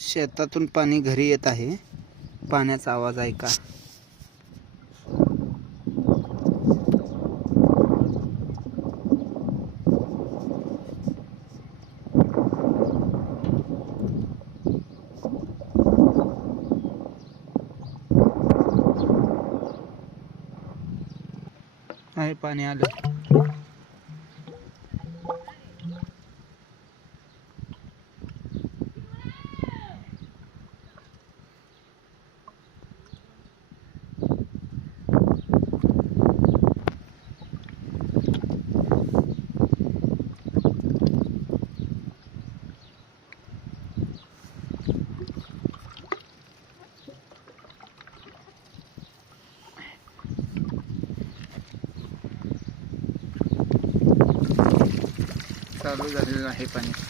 शेतातून पाणी घरी येत आहे. पाण्याचा आवाज ऐका. आहे पाणी आलं. चालू झालेलं आहे पाणी.